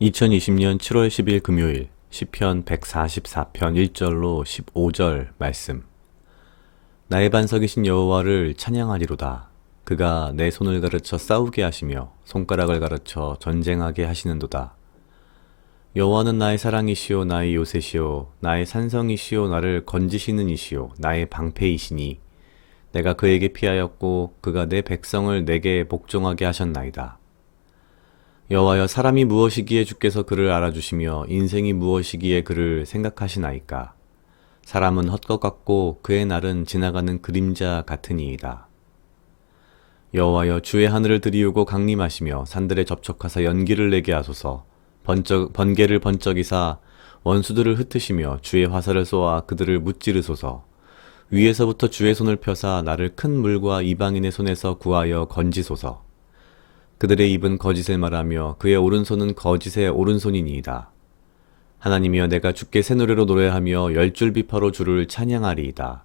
2020년 7월 10일 금요일 시편 144편 1절로 15절 말씀. 나의 반석이신 여호와를 찬양하리로다. 그가 내 손을 가르쳐 싸우게 하시며 손가락을 가르쳐 전쟁하게 하시는도다. 여호와는 나의 사랑이시요 나의 요새시요 나의 산성이시요 나를 건지시는 이시요 나의 방패이시니 내가 그에게 피하였고 그가 내 백성을 내게 복종하게 하셨나이다. 여호와여, 사람이 무엇이기에 주께서 그를 알아주시며 인생이 무엇이기에 그를 생각하시나이까. 사람은 헛것 같고 그의 날은 지나가는 그림자 같으니이다. 여호와여, 주의 하늘을 들이우고 강림하시며 산들에 접촉하사 연기를 내게 하소서. 번개를 번쩍이사 원수들을 흩으시며 주의 화살을 쏘아 그들을 무찌르소서. 위에서부터 주의 손을 펴사 나를 큰 물과 이방인의 손에서 구하여 건지소서. 그들의 입은 거짓을 말하며 그의 오른손은 거짓의 오른손이니이다. 하나님이여, 내가 주께 새 노래로 노래하며 열줄 비파로 주를 찬양하리이다.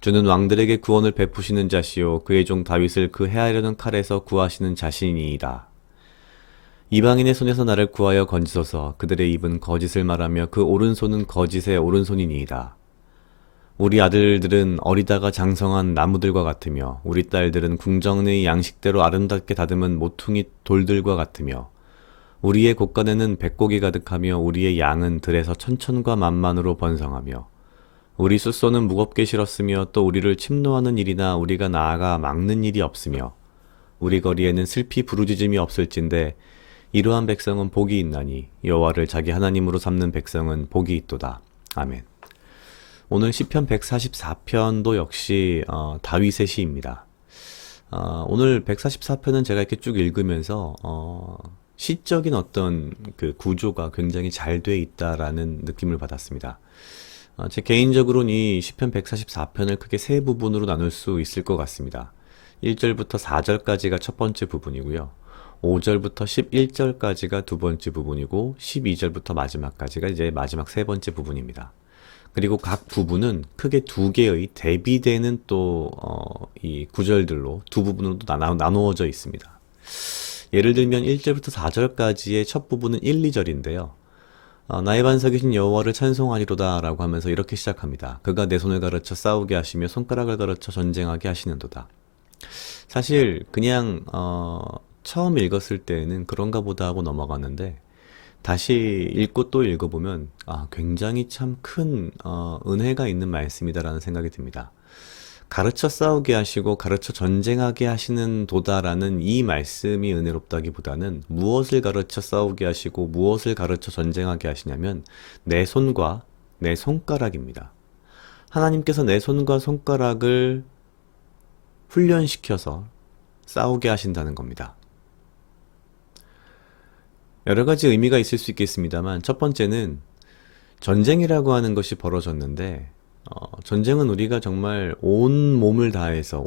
주는 왕들에게 구원을 베푸시는 자시요 그의 종 다윗을 그 해하려는 칼에서 구하시는 자신이니이다. 이방인의 손에서 나를 구하여 건지소서. 그들의 입은 거짓을 말하며 그 오른손은 거짓의 오른손이니이다. 우리 아들들은 어리다가 장성한 나무들과 같으며 우리 딸들은 궁정의 양식대로 아름답게 다듬은 모퉁이 돌들과 같으며 우리의 곳간에는 백곡이 가득하며 우리의 양은 들에서 천천과 만만으로 번성하며 우리 숫소는 무겁게 실었으며 또 우리를 침노하는 일이나 우리가 나아가 막는 일이 없으며 우리 거리에는 슬피 부르짖음이 없을진데 이러한 백성은 복이 있나니 여호와를 자기 하나님으로 삼는 백성은 복이 있도다. 아멘. 오늘 시편 144편도 역시 다윗의 시입니다. 오늘 144편은 제가 이렇게 쭉 읽으면서 시적인 어떤 그 구조가 굉장히 잘 돼 있다라는 느낌을 받았습니다. 제 개인적으로는 이 시편 144편을 크게 세 부분으로 나눌 수 있을 것 같습니다. 1절부터 4절까지가 첫 번째 부분이고요. 5절부터 11절까지가 두 번째 부분이고 12절부터 마지막까지가 이제 마지막 세 번째 부분입니다. 그리고 각 부분은 크게 두 개의 대비되는 또 이 구절들로 두 부분으로 나누어져 있습니다. 예를 들면 1절부터 4절까지의 첫 부분은 1, 2절인데요. 나의 반석이신 여호와를 찬송하리로다 라고 하면서 이렇게 시작합니다. 그가 내 손을 가르쳐 싸우게 하시며 손가락을 가르쳐 전쟁하게 하시는도다. 사실 그냥 처음 읽었을 때는 그런가 보다 하고 넘어갔는데 다시 읽고 또 읽어보면 굉장히 참 큰 은혜가 있는 말씀이다라는 생각이 듭니다. 가르쳐 싸우게 하시고 가르쳐 전쟁하게 하시는 도다라는 이 말씀이 은혜롭다기보다는 무엇을 가르쳐 싸우게 하시고 무엇을 가르쳐 전쟁하게 하시냐면 내 손과 내 손가락입니다. 하나님께서 내 손과 손가락을 훈련시켜서 싸우게 하신다는 겁니다. 여러 가지 의미가 있을 수 있겠습니다만 첫 번째는 전쟁이라고 하는 것이 벌어졌는데 전쟁은 우리가 정말 온 몸을 다해서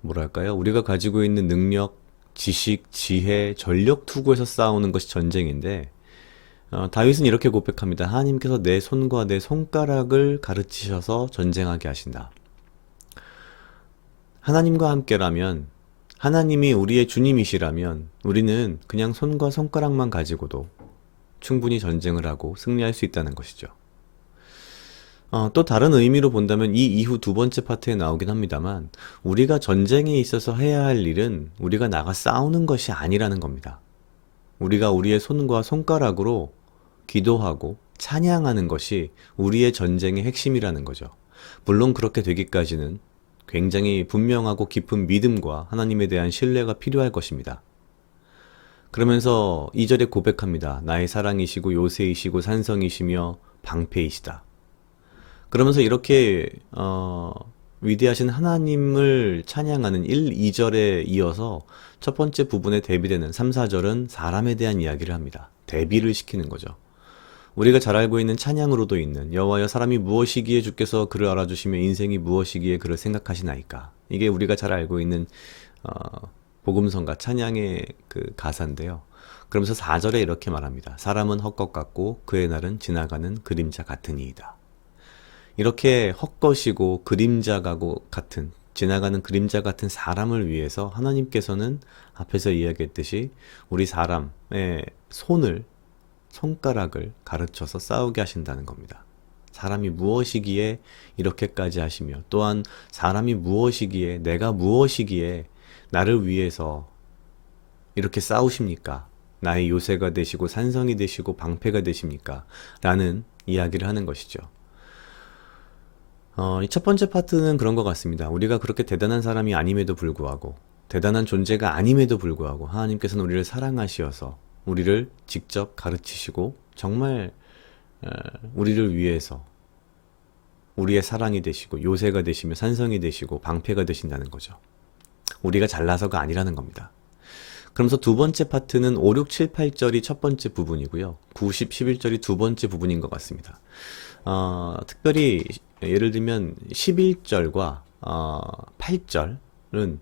뭐랄까요? 우리가 가지고 있는 능력, 지식, 지혜, 전력 투구해서 싸우는 것이 전쟁인데 다윗은 이렇게 고백합니다. 하나님께서 내 손과 내 손가락을 가르치셔서 전쟁하게 하신다. 하나님과 함께라면, 하나님이 우리의 주님이시라면 우리는 그냥 손과 손가락만 가지고도 충분히 전쟁을 하고 승리할 수 있다는 것이죠. 또 다른 의미로 본다면 이 이후 두 번째 파트에 나오긴 합니다만 우리가 전쟁에 있어서 해야 할 일은 우리가 나가 싸우는 것이 아니라는 겁니다. 우리가 우리의 손과 손가락으로 기도하고 찬양하는 것이 우리의 전쟁의 핵심이라는 거죠. 물론 그렇게 되기까지는 굉장히 분명하고 깊은 믿음과 하나님에 대한 신뢰가 필요할 것입니다. 그러면서 2절에 고백합니다. 나의 사랑이시고 요새이시고 산성이시며 방패이시다. 그러면서 이렇게 위대하신 하나님을 찬양하는 1, 2절에 이어서 첫 번째 부분에 대비되는 3, 4절은 사람에 대한 이야기를 합니다. 대비를 시키는 거죠. 우리가 잘 알고 있는 찬양으로도 있는 여호와여, 사람이 무엇이기에 주께서 그를 알아주시며 인생이 무엇이기에 그를 생각하시나이까. 이게 우리가 잘 알고 있는 복음성가 찬양의 그 가사인데요. 그러면서 4절에 이렇게 말합니다. 사람은 헛것 같고 그의 날은 지나가는 그림자 같으니이다. 이렇게 헛것이고 그림자 같은 지나가는 그림자 같은 사람을 위해서 하나님께서는 앞에서 이야기했듯이 우리 사람의 손가락을 가르쳐서 싸우게 하신다는 겁니다. 사람이 무엇이기에 이렇게까지 하시며, 또한 사람이 무엇이기에, 내가 무엇이기에 나를 위해서 이렇게 싸우십니까? 나의 요새가 되시고 산성이 되시고 방패가 되십니까? 라는 이야기를 하는 것이죠. 이 첫 번째 파트는 그런 것 같습니다. 우리가 그렇게 대단한 사람이 아님에도 불구하고, 대단한 존재가 아님에도 불구하고 하나님께서는 우리를 사랑하시어서 우리를 직접 가르치시고 정말 우리를 위해서 우리의 사랑이 되시고 요새가 되시며 산성이 되시고 방패가 되신다는 거죠. 우리가 잘나서가 아니라는 겁니다. 그러면서 두 번째 파트는 5, 6, 7, 8절이 첫 번째 부분이고요. 9, 10, 11절이 두 번째 부분인 것 같습니다. 특별히 예를 들면 11절과 8절은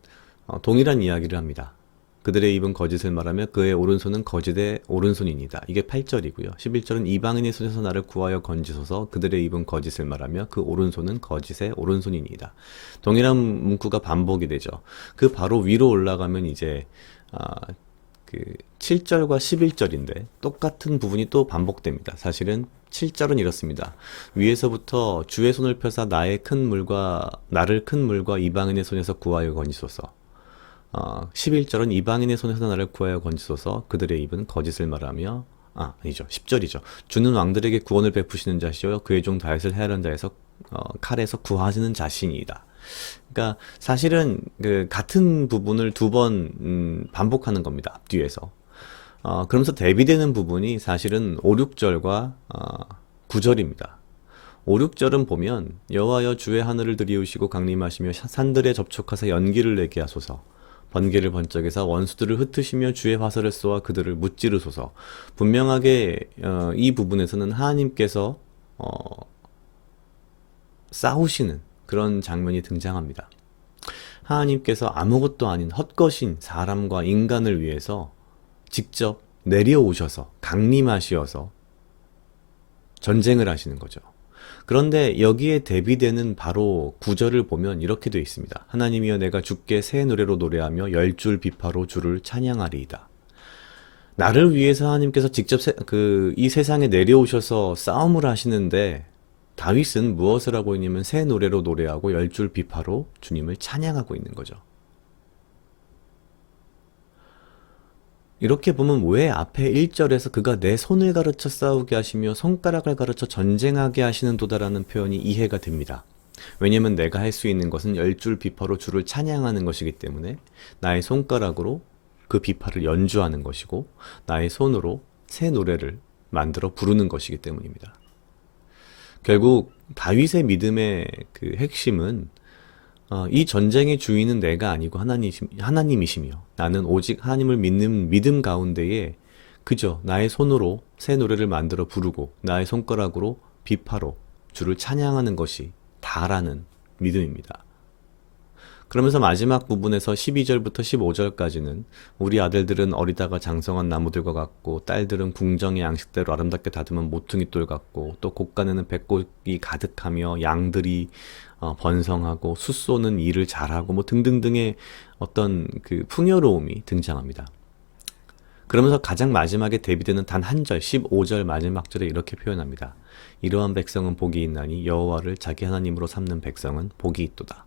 동일한 이야기를 합니다. 그들의 입은 거짓을 말하며 그의 오른손은 거짓의 오른손이니이다. 이게 8절이고요. 11절은 이방인의 손에서 나를 구하여 건지소서. 그들의 입은 거짓을 말하며 그 오른손은 거짓의 오른손이니이다. 동일한 문구가 반복이 되죠. 그 바로 위로 올라가면 이제 그 7절과 11절인데 똑같은 부분이 또 반복됩니다. 사실은 7절은 이렇습니다. 위에서부터 주의 손을 펴사 나를 큰 물과 이방인의 손에서 구하여 건지소서. 11절은 이방인의 손에서 나를 구하여 건지소서. 그들의 입은 거짓을 말하며 아니죠. 10절이죠. 주는 왕들에게 구원을 베푸시는 자시요 그의 종 다윗을 해하는 자에서 칼에서 구하시는 자신이다. 그러니까 사실은 그 같은 부분을 두 번 반복하는 겁니다. 앞뒤에서. 그러면서 대비되는 부분이 사실은 5, 6절과 9절입니다. 5, 6절은 보면 여호와여 주의 하늘을 들이우시고 강림하시며 산들에 접촉하사 연기를 내게 하소서. 번개를 번쩍여서 원수들을 흩으시며 주의 화살을 쏘아 그들을 무찌르소서. 분명하게 이 부분에서는 하나님께서 싸우시는 그런 장면이 등장합니다. 하나님께서 아무것도 아닌 헛것인 사람과 인간을 위해서 직접 내려오셔서 강림하시어서 전쟁을 하시는 거죠. 그런데 여기에 대비되는 바로 구절을 보면 이렇게 되어 있습니다. 하나님이여 내가 주께 새 노래로 노래하며 열 줄 비파로 주를 찬양하리이다. 나를 위해서 하나님께서 직접 이 세상에 내려오셔서 싸움을 하시는데 다윗은 무엇을 하고 있냐면 새 노래로 노래하고 열 줄 비파로 주님을 찬양하고 있는 거죠. 이렇게 보면 왜 앞에 1절에서 그가 내 손을 가르쳐 싸우게 하시며 손가락을 가르쳐 전쟁하게 하시는 도다라는 표현이 이해가 됩니다. 왜냐면 내가 할 수 있는 것은 열 줄 비파로 주를 찬양하는 것이기 때문에 나의 손가락으로 그 비파를 연주하는 것이고 나의 손으로 새 노래를 만들어 부르는 것이기 때문입니다. 결국 다윗의 믿음의 그 핵심은 이 전쟁의 주인은 내가 아니고 하나님이시며 나는 오직 하나님을 믿는 믿음 가운데에 그저 나의 손으로 새 노래를 만들어 부르고 나의 손가락으로 비파로 주를 찬양하는 것이 다라는 믿음입니다. 그러면서 마지막 부분에서 12절부터 15절까지는 우리 아들들은 어리다가 장성한 나무들과 같고 딸들은 궁정의 양식대로 아름답게 다듬은 모퉁이돌 같고 또 곳간에는 백골이 가득하며 양들이 번성하고 숫소는 일을 잘하고 뭐 등등등의 어떤 그 풍요로움이 등장합니다. 그러면서 가장 마지막에 대비되는 단 한 절, 15절 마지막 절에 이렇게 표현합니다. 이러한 백성은 복이 있나니 여호와를 자기 하나님으로 삼는 백성은 복이 있도다.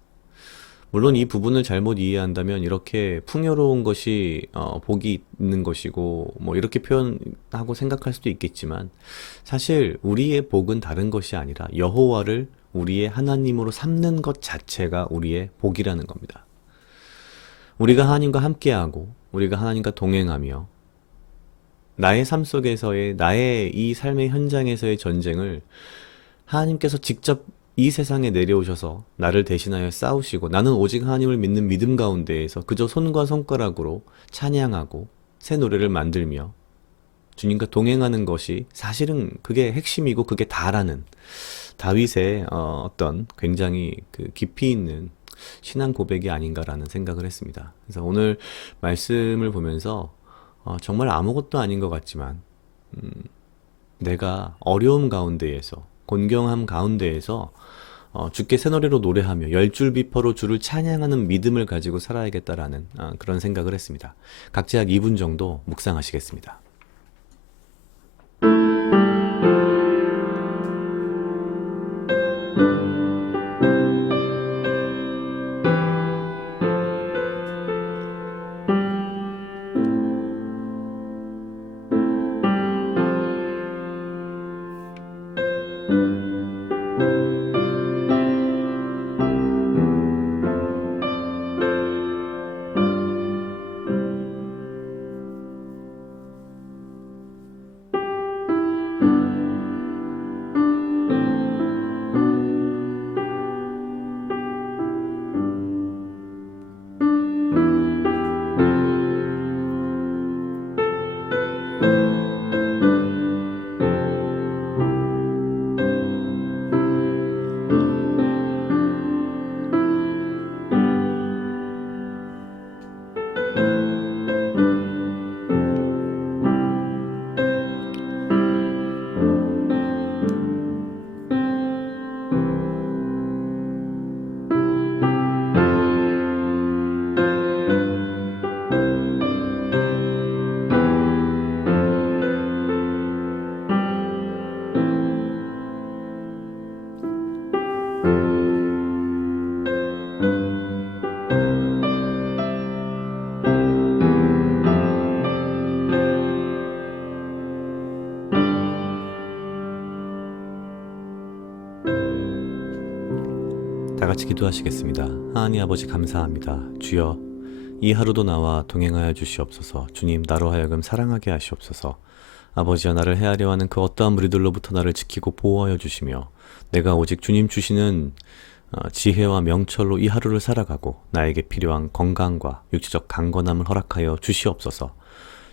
물론 이 부분을 잘못 이해한다면 이렇게 풍요로운 것이 복이 있는 것이고 뭐 이렇게 표현하고 생각할 수도 있겠지만 사실 우리의 복은 다른 것이 아니라 여호와를 우리의 하나님으로 삼는 것 자체가 우리의 복이라는 겁니다. 우리가 하나님과 함께하고 우리가 하나님과 동행하며 나의 삶 속에서의 나의 이 삶의 현장에서의 전쟁을 하나님께서 직접 이 세상에 내려오셔서 나를 대신하여 싸우시고 나는 오직 하나님을 믿는 믿음 가운데에서 그저 손과 손가락으로 찬양하고 새 노래를 만들며 주님과 동행하는 것이 사실은 그게 핵심이고 그게 다라는 다윗의 어떤 굉장히 그 깊이 있는 신앙 고백이 아닌가라는 생각을 했습니다. 그래서 오늘 말씀을 보면서 정말 아무것도 아닌 것 같지만 내가 어려움 가운데에서 곤경함 가운데에서 주께 새노래로 노래하며 열줄비퍼로 주를 찬양하는 믿음을 가지고 살아야겠다라는 그런 생각을 했습니다. 각자 약 2분 정도 묵상하시겠습니다. 다 같이 기도하시겠습니다. 하나님 아버지 감사합니다. 주여, 이 하루도 나와 동행하여 주시옵소서. 주님, 나로 하여금 사랑하게 하시옵소서. 아버지여, 나를 헤아려 하는 그 어떠한 무리들로부터 나를 지키고 보호하여 주시며 내가 오직 주님 주시는 지혜와 명철로 이 하루를 살아가고 나에게 필요한 건강과 육체적 강건함을 허락하여 주시옵소서.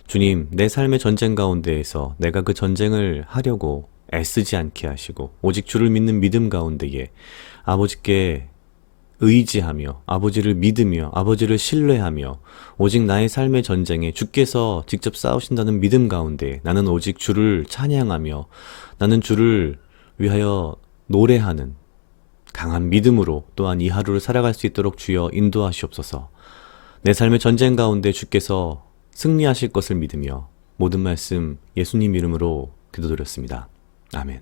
주님, 내 삶의 전쟁 가운데에서 내가 그 전쟁을 하려고 애쓰지 않게 하시고 오직 주를 믿는 믿음 가운데에 아버지께 의지하며 아버지를 믿으며 아버지를 신뢰하며 오직 나의 삶의 전쟁에 주께서 직접 싸우신다는 믿음 가운데 나는 오직 주를 찬양하며 나는 주를 위하여 노래하는 강한 믿음으로 또한 이 하루를 살아갈 수 있도록 주여 인도하시옵소서. 내 삶의 전쟁 가운데 주께서 승리하실 것을 믿으며 모든 말씀 예수님 이름으로 기도드렸습니다. 아멘.